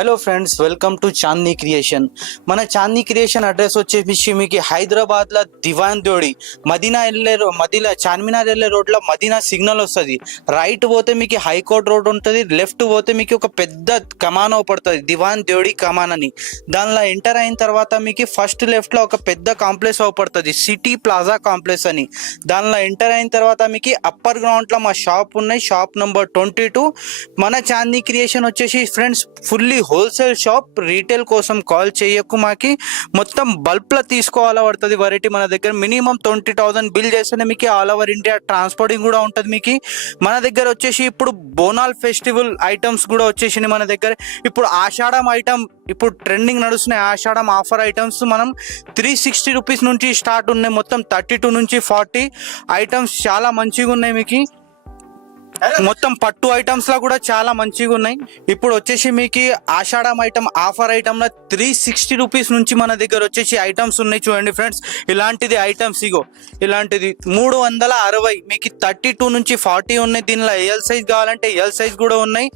Hello friends, welcome to Chandi creation. మన Chandi creation address వచ్చేసి మీకు హైదరాబాద్లో దివాన్ దోడి మదీనా చార్మినార్ వెళ్ళే రోడ్లో మదీనా సిగ్నల్ వస్తుంది. రైట్ పోతే మీకు హైకోర్ట్ రోడ్ ఉంటుంది, లెఫ్ట్ పోతే మీకు ఒక పెద్ద కమాన్ పడుతుంది, దివాన్ దోడి కమాన్ అని. దానిలో ఎంటర్ అయిన తర్వాత మీకు ఫస్ట్ లెఫ్ట్లో ఒక పెద్ద కాంప్లెక్స్ పడుతుంది, సిటీ ప్లాజా కాంప్లెక్స్ అని. దానిలో ఎంటర్ అయిన తర్వాత మీకు అప్పర్ గ్రౌండ్లో మా షాప్ ఉన్నాయి, షాప్ నెంబర్ 22. మన చాందీ క్రియేషన్ వచ్చేసి friends fully wholesale shop. Retail కోసం కాల్ చేయకు, మాకి మొత్తం బల్బ్లో తీసుకోవాలా పడుతుంది వెరైటీ. మన దగ్గర మినిమం 20,000 బిల్ చేస్తేనే మీకు ఆల్ ఓవర్ ఇండియా ట్రాన్స్పోర్టింగ్ కూడా ఉంటుంది. మీకు మన దగ్గర వచ్చేసి ఇప్పుడు బోనాల్ ఫెస్టివల్ ఐటమ్స్ కూడా వచ్చేసింది మన దగ్గర. ఇప్పుడు ఆషాఢం ఐటమ్ ఇప్పుడు ట్రెండింగ్ నడుస్తున్నాయి, ఆషాఢం ఆఫర్ ఐటమ్స్ మనం 360 రూపీస్ నుంచి స్టార్ట్ ఉన్నాయి. మొత్తం 32 నుంచి 40 ఐటమ్స్ చాలా మంచిగా ఉన్నాయి. మీకు మొత్తం పట్టు ఐటమ్స్ లా కూడా చాలా మంచిగా ఉన్నాయి. ఇప్పుడు వచ్చేసి మీకు ఆషాఢం ఐటమ్ ఆఫర్ ఐటమ్ లో 360 రూపీస్ నుంచి మన దగ్గర వచ్చేసి ఐటమ్స్ ఉన్నాయి. చూడండి ఫ్రెండ్స్, ఇలాంటిది ఐటమ్స్ ఇగో ఇలాంటిది 360 మీకు 32 నుంచి 40 ఉన్నాయి. దీనిలో ఎల్ సైజ్ కావాలంటే ఎల్ సైజ్ కూడా ఉన్నాయి.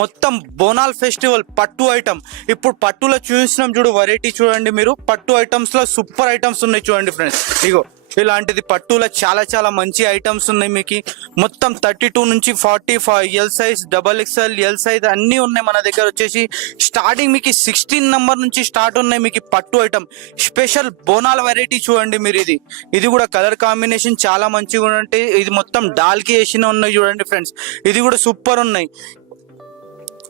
మొత్తం బోనాల్ ఫెస్టివల్ పట్టు ఐటమ్. ఇప్పుడు పట్టులో చూసినాం చూడు వెరైటీ, చూడండి మీరు పట్టు ఐటమ్స్ లో సూపర్ ఐటమ్స్ ఉన్నాయి. చూడండి ఫ్రెండ్స్, ఇగో ఇలాంటిది పట్టులో చాలా చాలా మంచి ఐటమ్స్ ఉన్నాయి. మీకు మొత్తం 32 నుంచి 45 L size, XXL, L size అన్నీ ఉన్నాయి మన దగ్గర. వచ్చేసి స్టార్టింగ్ మీకు 16 నెంబర్ నుంచి స్టార్ట్ ఉన్నాయి. మీకు పట్టు ఐటమ్ స్పెషల్ బోనాల వెరైటీ చూడండి మీరు. ఇది కూడా కలర్ కాంబినేషన్ చాలా మంచిగా ఉంటాయి. ఇది మొత్తం డాల్కి వేసిన ఉన్నాయి చూడండి ఫ్రెండ్స్, ఇది కూడా సూపర్ ఉన్నాయి.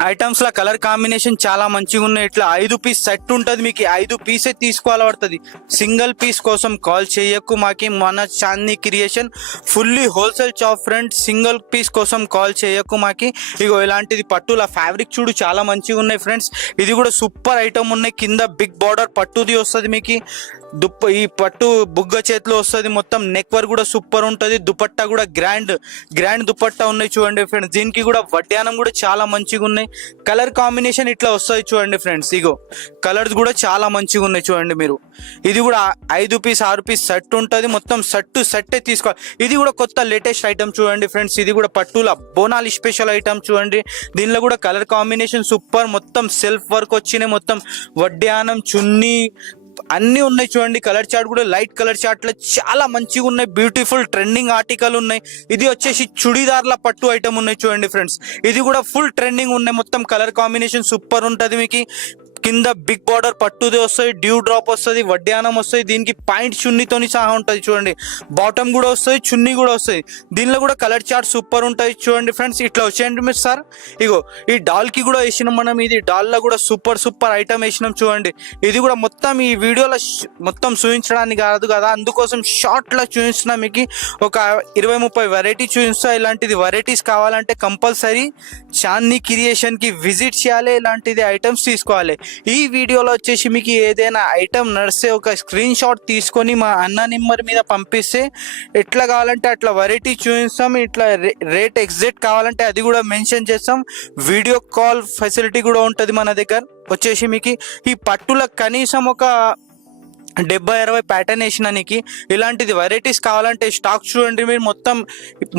ఐటమ్స్ లా కలర్ కాంబినేషన్ చాలా మంచిగా ఉన్నాయి. ఇట్లా 5 పీస్ సెట్ ఉంటుంది. మీకు 5 పీసే తీసుకోవాలి పడుతుంది. సింగిల్ పీస్ కోసం కాల్ చేయకు మాకి. మన Chandi creation fully wholesale shop friends. Single piece కోసం కాల్ చేయకు మాకి. ఇగో ఇలాంటిది పట్టుల ఫ్యాబ్రిక్ చూడు చాలా మంచిగా ఉన్నాయి ఫ్రెండ్స్. ఇది కూడా సూపర్ ఐటమ్ ఉన్నాయి. కింద బిగ్ బార్డర్ పట్టుది వస్తుంది మీకు. ఈ పట్టు బుగ్గ చేతిలో వస్తుంది. మొత్తం నెక్ వర్క్ కూడా సూపర్ ఉంటుంది. దుపట్టా కూడా గ్రాండ్ దుపట్టా ఉన్నాయి చూడండి ఫ్రెండ్స్. దీనికి కూడా వడ్డానం కూడా చాలా మంచిగా ఉన్నాయి. కలర్ కాంబినేషన్ ఇట్లా వస్తుంది చూడండి ఫ్రెండ్స్. ఇగో కలర్స్ కూడా చాలా మంచిగా ఉన్నాయి చూడండి మీరు. ఇది కూడా 5 పీస్ 6 పీస్ సెట్ ఉంటుంది. మొత్తం సెట్టే తీసుకోవాలి. ఇది కూడా కొత్త లేటెస్ట్ ఐటమ్ చూడండి ఫ్రెండ్స్. ఇది కూడా పట్టుల బోనాల్ స్పెషల్ ఐటమ్ చూడండి. దీనిలో కూడా కలర్ కాంబినేషన్ సూపర్. మొత్తం సెల్ఫ్ వర్క్ వచ్చినాయి. మొత్తం వడ్డానం చున్నీ అన్నీ ఉన్నాయి చూడండి. కలర్ చార్ట్ కూడా లైట్ కలర్ చార్ట్ లో చాలా మంచిగా ఉన్నాయి. బ్యూటిఫుల్ ట్రెండింగ్ ఆర్టికల్ ఉన్నాయి. ఇది వచ్చేసి చుడిదార్ల పట్టు ఐటమ్ ఉన్నాయి చూడండి ఫ్రెండ్స్. ఇది కూడా ఫుల్ ట్రెండింగ్ ఉన్నాయి. మొత్తం కలర్ కాంబినేషన్ సూపర్ ఉంటుంది. మీకు కింద బిగ్ బార్డర్ పట్టుది వస్తుంది, డ్యూ డ్రాప్ వస్తుంది, వడ్డానం వస్తుంది. దీనికి పాయింట్ చున్నీతోని సహా ఉంటుంది చూడండి. బాటమ్ కూడా వస్తుంది, చున్నీ కూడా వస్తుంది. దీనిలో కూడా కలర్ చార్ట్ సూపర్ ఉంటుంది చూడండి ఫ్రెండ్స్. ఇట్లా వచ్చేయండి మీరు సార్. ఇగో ఈ డాల్కి కూడా వేసినాం మనం. ఇది డాల్లో కూడా సూపర్ ఐటమ్ వేసినాం చూడండి. ఇది కూడా మొత్తం ఈ వీడియోలో మొత్తం చూపించడానికి కాదు కదా, అందుకోసం షార్ట్లో చూపిస్తున్నా. మీకు ఒక 20-30 వెరైటీ చూపిస్తా. ఇలాంటిది వెరైటీస్ కావాలంటే కంపల్సరీ చాందీ క్రియేషన్కి విజిట్ చేయాలి. ఇలాంటిది ఐటమ్స్ తీసుకోవాలి. ఈ వీడియోలో వచ్చేసి మీకు ఏదైనా ఐటమ్ నడిస్తే ఒక స్క్రీన్ షాట్ తీసుకొని మా అన్న నెంబర్ మీద పంపిస్తే ఎట్లా కావాలంటే అట్లా వెరైటీ చూపిస్తాం. ఇట్లా రేట్ ఎగ్జాక్ట్ కావాలంటే అది కూడా మెన్షన్ చేస్తాం. వీడియో కాల్ ఫెసిలిటీ కూడా ఉంటుంది మన దగ్గర. వచ్చేసి మీకు ఈ పట్టుల కనీసం ఒక 70-60 ప్యాటర్న్ వేసినానికి. ఇలాంటిది వెరైటీస్ కావాలంటే స్టాక్ చూడండి మీరు.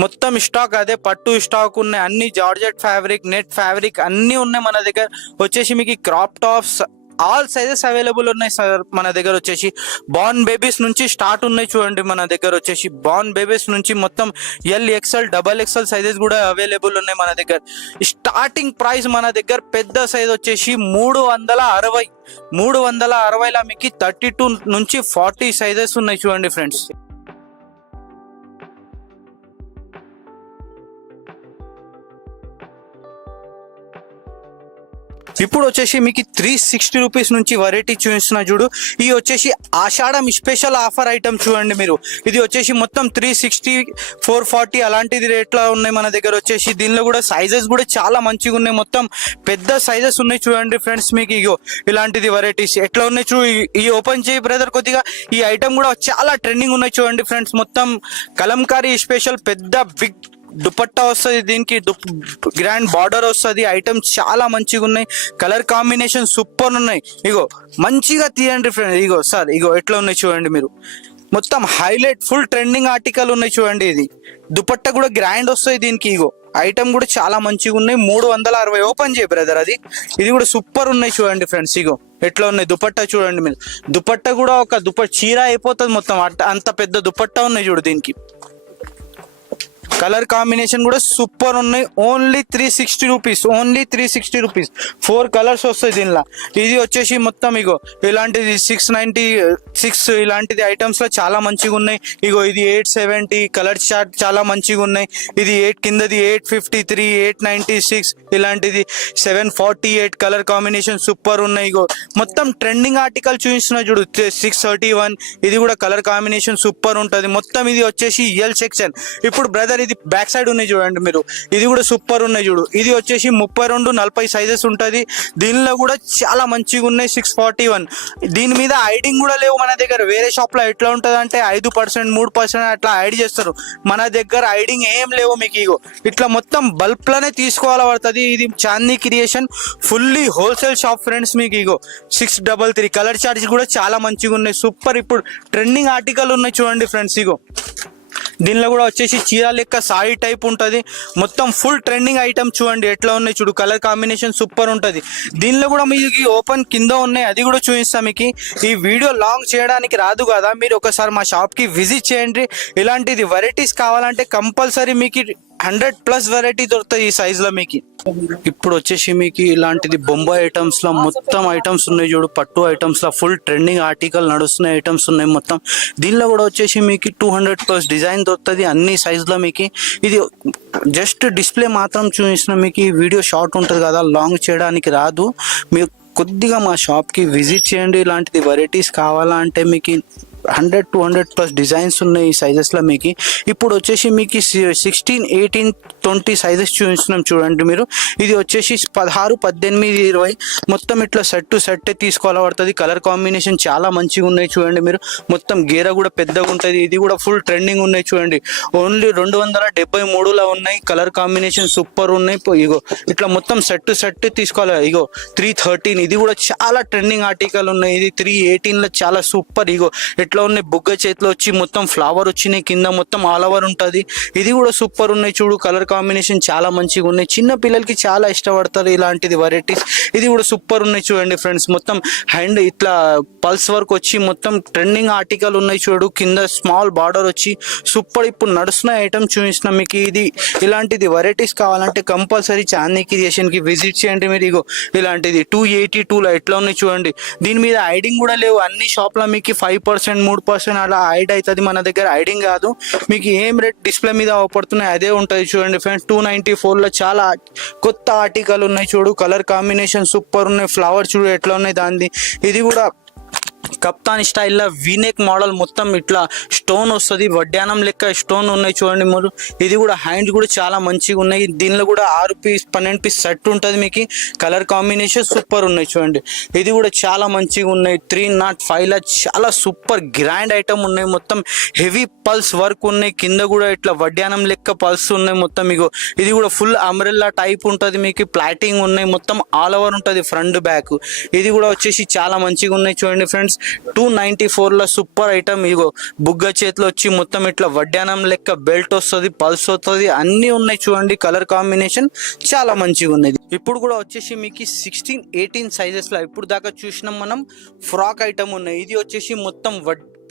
మొత్తం స్టాక్ అదే పట్టు స్టాక్ ఉన్నాయి. అన్ని జార్జెట్ ఫ్యాబ్రిక్, నెట్ ఫ్యాబ్రిక్ అన్నీ ఉన్నాయి మన దగ్గర. వచ్చేసి మీకు crop tops all sizes available ఉన్నాయి సార్ మన దగ్గర. వచ్చేసి బార్న్ బేబీస్ నుంచి స్టార్ట్ ఉన్నాయి చూడండి మన దగ్గర. వచ్చేసి బార్న్ బేబీస్ నుంచి మొత్తం XL, XXL సైజెస్ కూడా అవైలబుల్ ఉన్నాయి మన దగ్గర. స్టార్టింగ్ ప్రైస్ మన దగ్గర పెద్ద సైజ్ వచ్చేసి 360లా మీకు 32 నుంచి 40 సైజెస్ ఉన్నాయి చూడండి ఫ్రెండ్స్. ఇప్పుడు వచ్చేసి మీకు 360 రూపీస్ నుంచి వెరైటీ చూపిస్తున్నా చూడు. ఇది వచ్చేసి ఆషాఢం స్పెషల్ ఆఫర్ ఐటమ్ చూడండి మీరు. ఇది వచ్చేసి మొత్తం 360, 440 అలాంటిది రేట్లో ఉన్నాయి మన దగ్గర. వచ్చేసి దీనిలో కూడా సైజెస్ కూడా చాలా మంచిగా ఉన్నాయి. మొత్తం పెద్ద సైజెస్ ఉన్నాయి చూడండి ఫ్రెండ్స్. మీకు ఇగో ఇలాంటిది వెరైటీస్ ఎట్లా ఉన్నాయి చూడు. ఈ ఓపెన్ చేయి బ్రదర్ కొద్దిగా. ఈ ఐటమ్ కూడా చాలా ట్రెండింగ్ ఉన్నాయి చూడండి ఫ్రెండ్స్. మొత్తం కలంకారీ స్పెషల్ పెద్ద బిగ్ దుపట్టా వస్తుంది. దీనికి గ్రాండ్ బార్డర్ వస్తుంది. ఐటమ్ చాలా మంచిగా ఉన్నాయి. కలర్ కాంబినేషన్ సూపర్ ఉన్నాయి. ఇగో మంచిగా తీయండి ఫ్రెండ్. ఇగో సార్, ఇగో ఎట్లా ఉన్నాయి చూడండి మీరు. మొత్తం హైలైట్ ఫుల్ ట్రెండింగ్ ఆర్టికల్ ఉన్నాయి చూడండి. ఇది దుపట్టా కూడా గ్రాండ్ వస్తుంది దీనికి. ఇగో ఐటమ్ కూడా చాలా మంచిగా ఉన్నాయి. 360 ఓపెన్ చేయ బ్రదర్ అది. ఇది కూడా సూపర్ ఉన్నాయి చూడండి ఫ్రెండ్స్. ఇగో ఎట్లా ఉన్నాయి దుపట్టా చూడండి మీరు. దుపట్టా కూడా ఒక చీర అయిపోతుంది మొత్తం, అంత పెద్ద దుపట్టా ఉన్నాయి చూడు. దీనికి కలర్ కాంబినేషన్ కూడా సూపర్ ఉన్నాయి. Only 360 rupees, only 360 rupees. 4 colours వస్తాయి దీనిలో. ఇది వచ్చేసి మొత్తం ఇగో ఇలాంటిది 696 ఇలాంటిది ఐటమ్స్ లో చాలా మంచిగా ఉన్నాయి. ఇగో ఇది 870 కలర్ చార్ట్ చాలా మంచిగా ఉన్నాయి. ఇది 8 కిందది 853, 896 ఇలాంటిది 748 కలర్ కాంబినేషన్ సూపర్ ఉన్నాయి. ఇగో మొత్తం ట్రెండింగ్ ఆర్టికల్ చూపిస్తున్నా చూడు 631. ఇది కూడా కలర్ కాంబినేషన్ సూపర్ ఉంటుంది మొత్తం. ఇది వచ్చేసి ఎల్ సెక్షన్. ఇప్పుడు బ్రదర్ ఇది బ్యాక్ సైడ్ ఉన్నాయి చూడండి మీరు. ఇది కూడా సూపర్ ఉన్నాయి చూడు. ఇది వచ్చేసి 32, 40 సైజెస్ ఉంటుంది. దీనిలో కూడా చాలా మంచిగా ఉన్నాయి. 641. దీని మీద ఐడింగ్ కూడా లేవు మన దగ్గర. వేరే షాప్ లో ఎట్లా ఉంటుంది అంటే 5%, 3% అట్లా ఐడ్ చేస్తారు. మన దగ్గర ఐడింగ్ ఏం లేవు మీకు. ఇగో ఇట్లా మొత్తం బల్బ్ లోనే తీసుకోవాల పడుతుంది. ఇది Chandi creation fully wholesale shop friends. మీకు ఇగో 633 కలర్ చార్ట్స్ కూడా చాలా మంచిగా ఉన్నాయి సూపర్. ఇప్పుడు ట్రెండింగ్ ఆర్టికల్ ఉన్నాయి చూడండి ఫ్రెండ్స్. ఇగో దీనిలో కూడా వచ్చేసి చీర లెక్క సారీ టైప్ ఉంటుంది మొత్తం. ఫుల్ ట్రెండింగ్ ఐటమ్ చూడండి ఎట్లా ఉన్నాయి చూడు. కలర్ కాంబినేషన్ సూపర్ ఉంటుంది. దీనిలో కూడా మీకు ఓపెన్ కింద ఉన్నాయి, అది కూడా చూపిస్తాం మీకు. ఈ వీడియో లాంగ్ చేయడానికి రాదు కదా, మీరు ఒకసారి మా షాప్కి విజిట్ చేయండి. ఇలాంటిది వెరైటీస్ కావాలంటే కంపల్సరీ మీకు 100+ వెరైటీ దొరుకుతాయి ఈ సైజులో మీకు. ఇప్పుడు వచ్చేసి మీకు ఇలాంటిది బొంబాయి ఐటమ్స్ లో మొత్తం ఐటమ్స్ ఉన్నాయి చూడు. పట్టు ఐటమ్స్ లో ఫుల్ ట్రెండింగ్ ఆర్టికల్ నడుస్తున్న ఐటమ్స్ ఉన్నాయి మొత్తం. దీనిలో కూడా వచ్చేసి మీకు 200+ డిజైన్ దొరుకుతుంది అన్ని సైజులో మీకు. ఇది జస్ట్ డిస్ప్లే మాత్రం చూపిస్తున్నా మీకు. ఈ వీడియో షార్ట్ ఉంటుంది కదా, లాంగ్ చేయడానికి రాదు. మీరు కొద్దిగా మా షాప్కి విజిట్ చేయండి. ఇలాంటిది వెరైటీస్ కావాలంటే మీకు 100, 200+ డిజైన్స్ ఉన్నాయి ఈ సైజెస్లో మీకు. ఇప్పుడు వచ్చేసి మీకు 16, 18, 20 సైజెస్ చూపిస్తున్నాం చూడండి మీరు. ఇది వచ్చేసి 16, 18, 20 మొత్తం ఇట్లా సెట్ టు సెట్ తీసుకోవాలి పడుతుంది. కలర్ కాంబినేషన్ చాలా మంచిగా ఉన్నాయి చూడండి మీరు. మొత్తం గేర కూడా పెద్దగా ఉంటుంది. ఇది కూడా ఫుల్ ట్రెండింగ్ ఉన్నాయి చూడండి. ఓన్లీ 273లో ఉన్నాయి. కలర్ కాంబినేషన్ సూపర్ ఉన్నాయి. ఇగో ఇట్లా మొత్తం సెట్ టు సెట్ తీసుకోవాలి. ఇగో 313 ఇది కూడా చాలా ట్రెండింగ్ ఆర్టికల్ ఉన్నాయి. ఇది 318లో చాలా సూపర్. ఇగో ఇట్లా ఉన్నాయి బుగ్గ చేతిలో వచ్చి మొత్తం ఫ్లవర్ వచ్చినాయి కింద మొత్తం ఆల్ ఓవర్ ఉంటుంది. ఇది కూడా సూపర్ ఉన్నాయి చూడు. కలర్ కాంబినేషన్ చాలా మంచిగా ఉన్నాయి. చిన్న పిల్లలకి చాలా ఇష్టపడతారు ఇలాంటిది వెరైటీస్. ఇది కూడా సూపర్ ఉన్నాయి చూడండి ఫ్రెండ్స్. మొత్తం హ్యాండ్ ఇట్లా పల్స్ వర్క్ వచ్చి మొత్తం ట్రెండింగ్ ఆర్టికల్ ఉన్నాయి చూడు. కింద స్మాల్ బార్డర్ వచ్చి సూపర్. ఇప్పుడు నడుస్తున్న ఐటమ్ చూపిస్తున్నా మీకు. ఇది ఇలాంటిది వెరైటీస్ కావాలంటే కంపల్సరీ చాందీ క్రియేషన్కి విజిట్ చేయండి మీరు. ఇగో ఇలాంటిది 282లో ఎట్లా ఉన్నాయి చూడండి. దీని మీద ఐడింగ్ కూడా లేవు. అన్ని షాప్లో మీకు 5%, 3% అలా ఐడ్ అవుతుంది. మన దగ్గర ఐడింగ్ కాదు. మీకు ఏం రేట్ డిస్ప్లే మీద అవపడుతున్నాయి అదే ఉంటుంది చూడండి ఫ్రెండ్స్. 294లో చాలా కొత్త ఆర్టికల్ ఉన్నాయి చూడు. కలర్ కాంబినేషన్ సూపర్ ఉన్నాయి. ఫ్లవర్ చూడు ఎట్లా ఉన్నాయి దాన్ని. ఇది కూడా కప్తాన్ స్టైల్లో వీనెక్ మోడల్ మొత్తం ఇట్లా స్టోన్ వస్తుంది. వడ్డానం లెక్క స్టోన్ ఉన్నాయి చూడండి మీరు. ఇది కూడా హ్యాండ్స్ కూడా చాలా మంచిగా ఉన్నాయి. దీనిలో కూడా 6 పీస్ 12 పీస్ సెట్ ఉంటుంది మీకు. కలర్ కాంబినేషన్ సూపర్ ఉన్నాయి చూడండి. ఇది కూడా చాలా మంచిగా ఉన్నాయి. 305లో చాలా సూపర్ గ్రాండ్ ఐటమ్ ఉన్నాయి. మొత్తం హెవీ పల్స్ వర్క్ ఉన్నాయి. కింద కూడా ఇట్లా వడ్డానం లెక్క పల్స్ ఉన్నాయి మొత్తం. ఇగో ఇది కూడా ఫుల్ అంబ్రెల్లా టైప్ ఉంటుంది మీకు. ప్లాటింగ్ ఉన్నాయి మొత్తం ఆల్ ఓవర్ ఉంటుంది ఫ్రంట్ బ్యాక్. ఇది కూడా వచ్చేసి చాలా మంచిగా ఉన్నాయి చూడండి ఫ్రెండ్స్. 294లో సూపర్ ఐటమ్. ఇగో బుగ్గ చేతిలో వచ్చి మొత్తం ఇట్లా వడ్డానం లెక్క బెల్ట్ వస్తుంది, పల్స్ వస్తుంది, అన్ని ఉన్నాయి చూడండి. కలర్ కాంబినేషన్ చాలా మంచిగా ఉన్నది. ఇప్పుడు కూడా వచ్చేసి మీకు 16, 18 సైజెస్లో ఇప్పుడు దాకా చూసినాం మనం. ఫ్రాక్ ఐటమ్ ఉన్నాయి. ఇది వచ్చేసి మొత్తం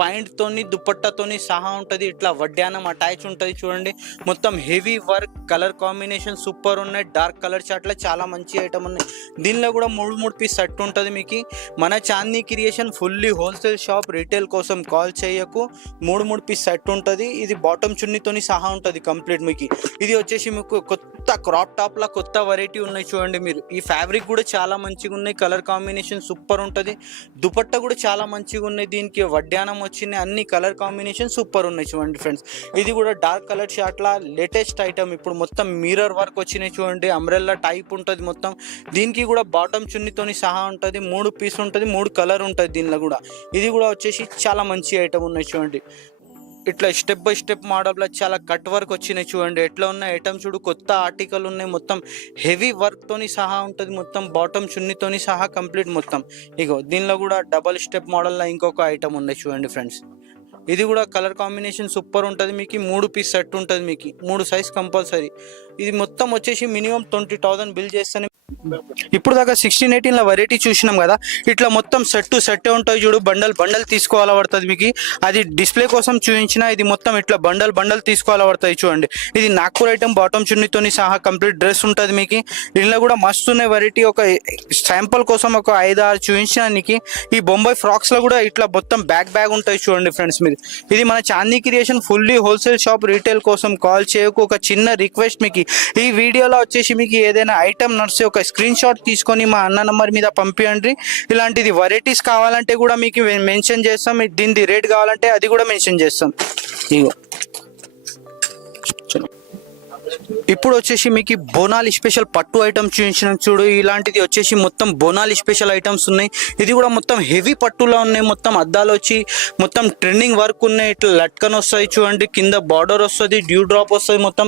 పాయింట్ తోని దుపట్టాతోని సహా ఉంటుంది. ఇట్లా వడ్డానం అటాచ్ ఉంటుంది చూడండి. మొత్తం heavy work. Colour combination super ఉన్నాయి. డార్క్ కలర్ చాట్లో చాలా మంచి ఐటమ్ ఉన్నాయి. దీనిలో కూడా 3 పీస్ సెట్ ఉంటుంది మీకు. మన Chandi creation fully wholesale shop. Retail కోసం కాల్ చేయకు. 3 పీస్ సెట్ ఉంటుంది. ఇది బాటమ్ చున్నీతోని సహా ఉంటుంది కంప్లీట్ మీకు. ఇది వచ్చేసి మీకు కొత్త క్రాప్ టాప్లా కొత్త వెరైటీ ఉన్నాయి చూడండి మీరు. ఈ ఫ్యాబ్రిక్ కూడా చాలా మంచిగా ఉన్నాయి. కలర్ కాంబినేషన్ సూపర్ ఉంటుంది. దుపట్టా కూడా చాలా మంచిగా ఉన్నాయి. దీనికి వడ్డానం వచ్చినాయి. అన్ని కలర్ కాంబినేషన్ సూపర్ ఉన్నాయి చూడండి ఫ్రెండ్స్. ఇది కూడా డార్క్ కలర్ షార్ట్లా లేటెస్ట్ ఐటమ్. ఇప్పుడు మొత్తం మిర్రర్ వర్క్ వచ్చినాయి చూడండి. అంబ్రెల్లా టైప్ ఉంటుంది మొత్తం. దీనికి కూడా బాటమ్ చున్నీతోని సహా ఉంటుంది. 3 పీస్ ఉంటుంది. 3 కలర్ ఉంటుంది దీనిలో కూడా. ఇది కూడా వచ్చేసి చాలా మంచి ఐటమ్ ఉన్నాయి చూడండి. ఇట్లా స్టెప్ బై స్టెప్ మోడల్లో చాలా కట్ వర్క్ వచ్చినాయి చూడండి. ఎట్లా ఉన్నాయి ఐటమ్ చూడు. కొత్త ఆర్టికల్ ఉన్నాయి మొత్తం. హెవీ వర్క్తోని సహా ఉంటుంది మొత్తం. బాటమ్ చున్నీతోని సహా కంప్లీట్ మొత్తం. ఇగో దీనిలో కూడా డబల్ స్టెప్ మోడల్లో ఇంకొక ఐటమ్ ఉన్నాయి చూడండి ఫ్రెండ్స్. ఇది కూడా కలర్ కాంబినేషన్ సూపర్ ఉంటుంది మీకు. 3 పీస్ సెట్ ఉంటుంది మీకు. 3 సైజ్ కంపల్సరీ. ఇది మొత్తం వచ్చేసి మినిమం 20,000 బిల్ చేస్తేనే. ఇప్పుడు దాకా 16-18 వెరైటీ చూసినాం కదా, ఇట్లా మొత్తం సెట్ ఉంటాయి చూడు, బండల్ తీసుకోవాలా పడుతుంది మీకు. అది డిస్ప్లే కోసం చూపించిన, ఇది మొత్తం ఇట్లా బండల్ తీసుకోవాలా పడుతుంది చూడండి. ఇది నాగ్పూర్ ఐటమ్ బాటమ్ చున్నీతోని సహా కంప్లీట్ డ్రెస్ ఉంటుంది మీకు. దీనిలో కూడా మస్తు ఉన్నాయి వెరైటీ. ఒక శాంపుల్ కోసం ఒక 5-6 చూపించడానికి. ఈ బొంబాయి ఫ్రాక్స్ లో కూడా ఇట్లా మొత్తం బ్యాగ్ ఉంటాయి చూడండి ఫ్రెండ్స్ మీరు. ఇది మన Chandi creation fully wholesale shop. Retail కోసం కాల్ చేయకు. ఒక చిన్న రిక్వెస్ట్ మీకు, ఈ వీడియోలో వచ్చేసి మీకు ఏదైనా ఐటమ్ నడిస్తే ఒక స్క్రీన్ షాట్ తీసుకొని మా అన్న నంబర్ మీద పంపించండి. ఇలాంటిది వెరైటీస్ కావాలంటే కూడా మీకు మెన్షన్ చేస్తాం. దీని రేట్ కావాలంటే అది కూడా మెన్షన్ చేస్తాం. ఇగో ఇప్పుడు వచ్చేసి మీకు బోనాలి స్పెషల్ పట్టు ఐటమ్స్ చూపించిన చూడు. ఇలాంటిది వచ్చేసి మొత్తం బోనాలి స్పెషల్ ఐటమ్స్ ఉన్నాయి. ఇది కూడా మొత్తం హెవీ పట్టులో ఉన్నాయి. మొత్తం అద్దాలు వచ్చి మొత్తం ట్రెండింగ్ వర్క్ ఉన్నాయి. ఇట్లా లట్కన్ వస్తాయి చూడండి, కింద బార్డర్ వస్తుంది, డ్యూ డ్రాప్ వస్తుంది, మొత్తం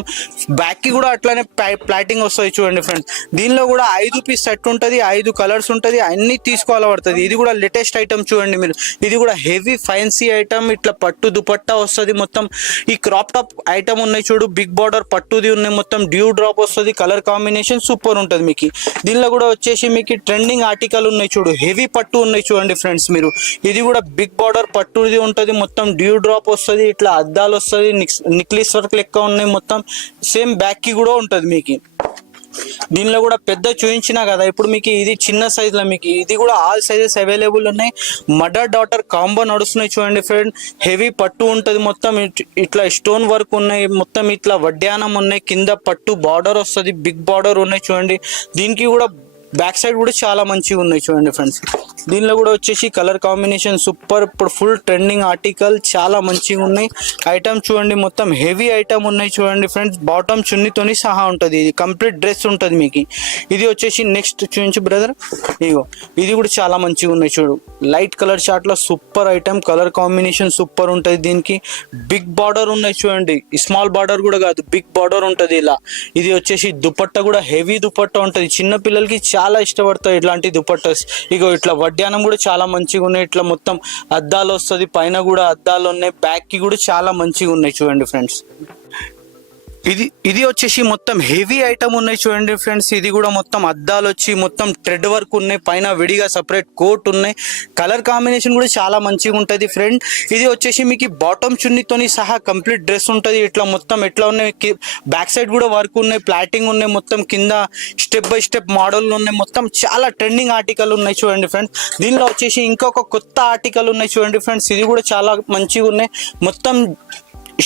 బ్యాక్ కి కూడా అట్లానే ప్లాటింగ్ వస్తాయి చూడండి ఫ్రెండ్స్. దీనిలో కూడా 5 పీస్ సెట్ ఉంటుంది, 5 కలర్స్ ఉంటుంది, అన్ని తీసుకోవాల పడుతుంది. ఇది కూడా లేటెస్ట్ ఐటమ్ చూడండి మీరు. ఇది కూడా హెవీ ఫ్యాన్సీ ఐటమ్. ఇట్లా పట్టు దుపట్టా వస్తుంది మొత్తం. ఈ క్రాప్ టాప్ ఐటమ్ ఉన్నాయి చూడు, బిగ్ బార్డర్ పట్టుది ఉన్నాయి, మొత్తం డ్యూ డ్రాప్ వస్తుంది. కలర్ కాంబినేషన్ సూపర్ ఉంటుంది మీకు. దీనిలో కూడా వచ్చేసి మీకు ట్రెండింగ్ ఆర్టికల్ ఉన్నాయి చూడు, హెవీ పట్టు ఉన్నాయి చూడండి ఫ్రెండ్స్ మీరు. ఇది కూడా బిగ్ బార్డర్ పట్టుది ఉంటుంది, మొత్తం డ్యూ డ్రాప్ వస్తుంది, ఇట్లా అద్దాలు వస్తుంది, నిక్లెస్ వర్క్ లెక్క ఉన్నాయి, మొత్తం సేమ్ బ్యాక్ కి కూడా ఉంటుంది మీకు. దీనిలో కూడా పెద్ద చూపించినా కదా, ఇప్పుడు మీకు ఇది చిన్న సైజ్ లో మీకు ఇది కూడా ఆల్ సైజెస్ అవైలబుల్ ఉన్నాయి. మదర్ డాటర్ కాంబో నడుస్తున్నాయి చూడండి ఫ్రెండ్. హెవీ పట్టు ఉంటుంది, మొత్తం ఇట్లా స్టోన్ వర్క్ ఉన్నాయి, మొత్తం ఇట్లా వడ్డానం ఉన్నాయి, కింద పట్టు బార్డర్ వస్తుంది, బిగ్ బార్డర్ ఉన్నాయి చూడండి. దీనికి కూడా బ్యాక్ సైడ్ కూడా చాలా మంచిగా ఉన్నాయి చూడండి ఫ్రెండ్స్. దీనిలో కూడా వచ్చేసి కలర్ కాంబినేషన్ సూపర్. ఇప్పుడు ఫుల్ ట్రెండింగ్ ఆర్టికల్, చాలా మంచిగా ఉన్నాయి ఐటమ్ చూడండి. మొత్తం హెవీ ఐటమ్ ఉన్నాయి చూడండి ఫ్రెండ్స్. బాటమ్ చున్నీతోని సహా ఉంటుంది, ఇది కంప్లీట్ డ్రెస్ ఉంటుంది మీకు. ఇది వచ్చేసి నెక్స్ట్ చూపించు బ్రదర్. ఇగో ఇది కూడా చాలా మంచిగా ఉన్నాయి చూడు, లైట్ కలర్ షార్ట్ లో super item. Colour combination super ఉంటుంది. దీనికి బిగ్ బార్డర్ ఉన్నాయి చూడండి, స్మాల్ బార్డర్ కూడా కాదు, బిగ్ బార్డర్ ఉంటుంది ఇలా. ఇది వచ్చేసి దుపట్టా కూడా హెవీ దుపట్టా ఉంటుంది, చిన్న పిల్లలకి చాలా ఇష్టపడతాయి ఇట్లాంటి దుపట్టాస్. ఇగో ఇట్లా వడ్డానం కూడా చాలా మంచిగా ఉన్నాయి, ఇట్లా మొత్తం అద్దాలు వస్తుంది, పైన కూడా అద్దాలు ఉన్నాయి, బ్యాక్ కి కూడా చాలా మంచిగా ఉన్నాయి చూడండి ఫ్రెండ్స్. ఇది వచ్చేసి మొత్తం హెవీ ఐటమ్ ఉన్నాయి చూడండి ఫ్రెండ్స్. ఇది కూడా మొత్తం అద్దాలు వచ్చి మొత్తం థ్రెడ్ వర్క్ ఉన్నాయి, పైన విడిగా సపరేట్ కోట్ ఉన్నాయి. కలర్ కాంబినేషన్ కూడా చాలా మంచిగా ఉంటుంది ఫ్రెండ్. ఇది వచ్చేసి మీకు బాటమ్ చున్నీతోని సహా కంప్లీట్ డ్రెస్ ఉంటుంది. ఇట్లా మొత్తం ఎట్లా ఉన్నాయి, బ్యాక్ సైడ్ కూడా వర్క్ ఉన్నాయి, ప్లాటింగ్ ఉన్నాయి, మొత్తం కింద స్టెప్ బై స్టెప్ మోడల్ ఉన్నాయి, మొత్తం చాలా ట్రెండింగ్ ఆర్టికల్ ఉన్నాయి చూడండి ఫ్రెండ్స్. దీనిలో వచ్చేసి ఇంకొక కొత్త ఆర్టికల్ ఉన్నాయి చూడండి ఫ్రెండ్స్. ఇది కూడా చాలా మంచిగా ఉన్నాయి, మొత్తం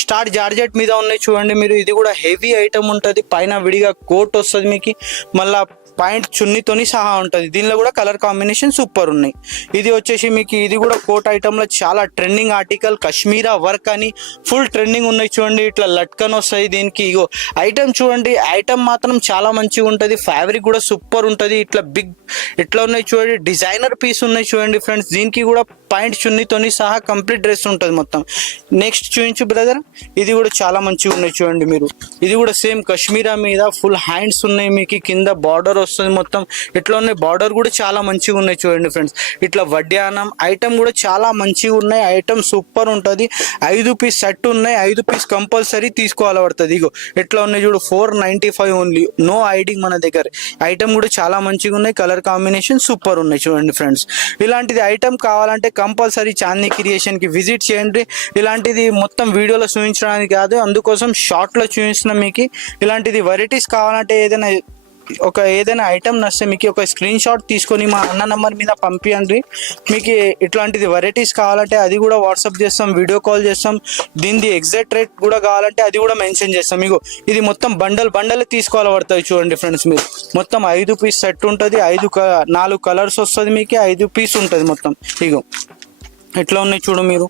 స్టార్ జార్జెట్ మీద ఉన్నాయి చూడండి మీరు. ఇది కూడా హెవీ ఐటమ్ ఉంటుంది, పైన విడిగా కోట్ వస్తుంది మీకు, మళ్ళా పాయింట్ చున్నీతోని సహా ఉంటుంది. దీనిలో కూడా కలర్ కాంబినేషన్ సూపర్ ఉన్నాయి. ఇది వచ్చేసి మీకు ఇది కూడా కోట్ ఐటమ్ లో చాలా ట్రెండింగ్ ఆర్టికల్, కశ్మీరా వర్క్ అని ఫుల్ ట్రెండింగ్ ఉన్నాయి చూడండి. ఇట్లా లట్కన్ వస్తాయి దీనికి. ఇగో ఐటమ్ చూడండి, ఐటమ్ మాత్రం చాలా మంచిగా ఉంటుంది, ఫ్యాబ్రిక్ కూడా సూపర్ ఉంటుంది. ఇట్లా బిగ్ ఇట్లా ఉన్నాయి చూడండి, డిజైనర్ పీస్ ఉన్నాయి చూడండి ఫ్రెండ్స్. దీనికి కూడా పాయింట్ చున్నీతోని సహా కంప్లీట్ డ్రెస్ ఉంటుంది మొత్తం. నెక్స్ట్ చూపించు బ్రదర్. ఇది కూడా చాలా మంచిగా ఉన్నాయి చూడండి మీరు. ఇది కూడా సేమ్ కశ్మీరా మీద ఫుల్ హ్యాండ్స్ ఉన్నాయి మీకు, కింద బార్డర్ వస్తుంది, మొత్తం ఇట్లా ఉన్నాయి. బార్డర్ కూడా చాలా మంచిగా ఉన్నాయి చూడండి ఫ్రెండ్స్. ఇట్లా వడ్డానం ఐటమ్ కూడా చాలా మంచిగా ఉన్నాయి, ఐటమ్ సూపర్ ఉంటుంది. 5 పీస్ సెట్ ఉన్నాయి, 5 పీస్ కంపల్సరీ తీసుకోవాలి పడుతుంది. ఇగో ఎట్లా ఉన్నాయి చూడు, 495 ఓన్లీ, నో ఐడింగ్ మన దగ్గర. ఐటమ్ కూడా చాలా మంచిగా ఉన్నాయి, కలర్ కాంబినేషన్ సూపర్ ఉన్నాయి చూడండి ఫ్రెండ్స్. ఇలాంటిది ఐటమ్ కావాలంటే కంపల్సరీ చాందీ క్రియేషన్ కి విజిట్ చేయండి. ఇలాంటిది మొత్తం వీడియోలో చూపించడానికి కాదు, అందుకోసం షార్ట్ లో చూపిస్తున్నా మీకు. ఇలాంటిది వెరైటీస్ కావాలంటే ఏదైనా ఐటమ్ నచ్చితే మీకు ఒక స్క్రీన్ షాట్ తీసుకొని మా అన్న నంబర్ మీద పంపించండి. మీకు ఇట్లాంటిది వెరైటీస్ కావాలంటే అది కూడా వాట్సాప్ చేస్తాం, వీడియో కాల్ చేస్తాం. దీనిది ఎగ్జాక్ట్ రేట్ కూడా కావాలంటే అది కూడా మెన్షన్ చేస్తాం. మీకు ఇది మొత్తం బండల్ తీసుకోవాలి పడుతుంది చూడండి ఫ్రెండ్స్. మీరు మొత్తం 5 పీస్ సెట్ ఉంటుంది, 4 కలర్స్ వస్తుంది మీకు, 5 పీస్ ఉంటుంది మొత్తం. ఇగో ఎట్లా ఉన్నాయి చూడు మీరు,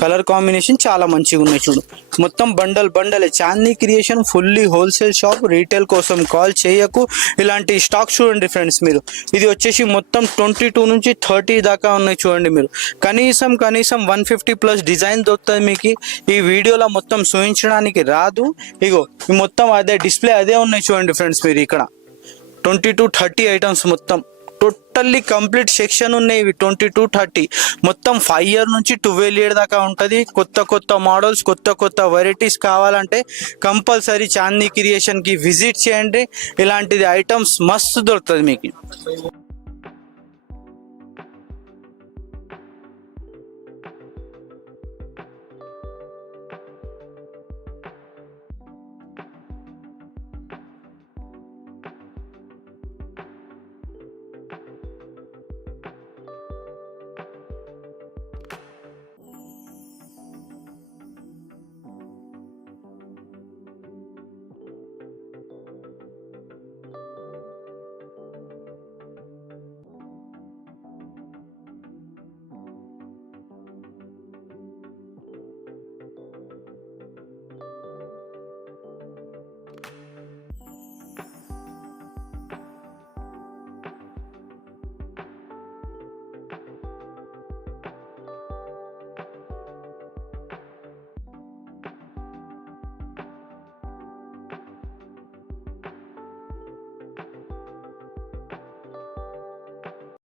కలర్ కాంబినేషన్ చాలా మంచిగా ఉన్నాయి చూడు. మొత్తం bundle Chandi creation fully wholesale shop. Retail కోసం కాల్ చేయకు. ఇలాంటి స్టాక్ చూడండి ఫ్రెండ్స్ మీరు. ఇది వచ్చేసి మొత్తం 22 నుంచి 30 దాకా ఉన్నాయి చూడండి మీరు. కనీసం 150+ డిజైన్ దొరుకుతుంది మీకు. ఈ వీడియోలో మొత్తం చూపించడానికి రాదు. ఇగో మొత్తం అదే డిస్ప్లే అదే ఉన్నాయి చూడండి ఫ్రెండ్స్ మీరు. ఇక్కడ 20 to 30 ఐటమ్స్ మొత్తం టోటల్లీ కంప్లీట్ సెక్షన్ ఉన్నాయి ఇవి 22-30 మొత్తం 5 year నుంచి 12 year దాకా ఉంటుంది. కొత్త కొత్త మోడల్స్, కొత్త కొత్త వెరైటీస్ కావాలంటే కంపల్సరీ చాందీ క్రియేషన్కి విజిట్ చేయండి. ఇలాంటిది ఐటమ్స్ మస్తు దొరుకుతుంది మీకు.